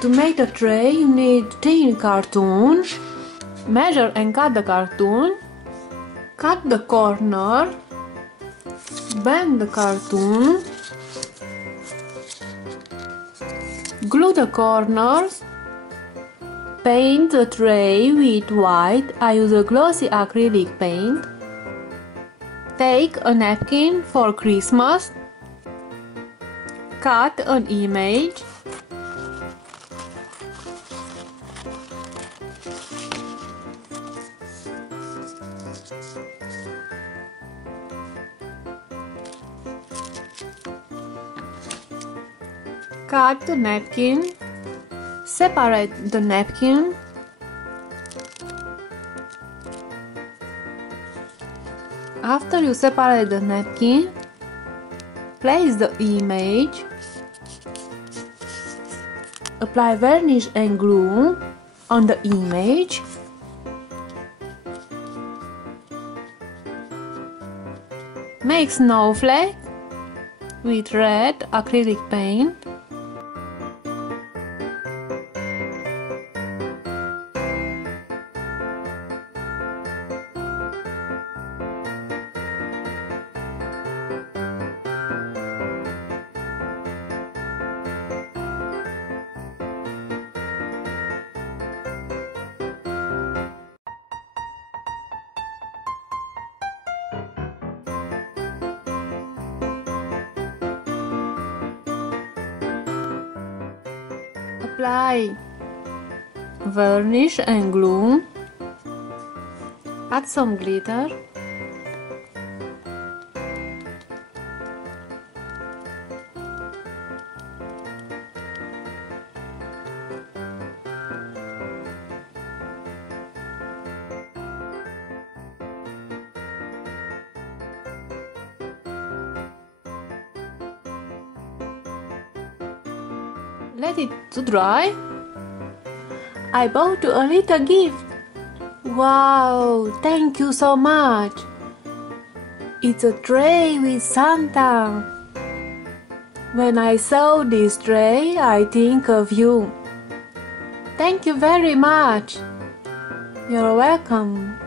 To make the tray, you need thin cartoon. Measure and cut the cartoon. Cut the corner. Bend the cartoon. Glue the corners. Paint the tray with white. I use a glossy acrylic paint. Take a napkin for Christmas. Cut an image. Cut the napkin. Separate the napkin. After you separate the napkin, place the image. Apply varnish and glue on the image. Make snowflake with red acrylic paint. Apply varnish and glue. Add some glitter. Let it to dry. I bought you a little gift. Wow, thank you so much. It's a tray with Santa. When I saw this tray, I think of you. Thank you very much. You're welcome.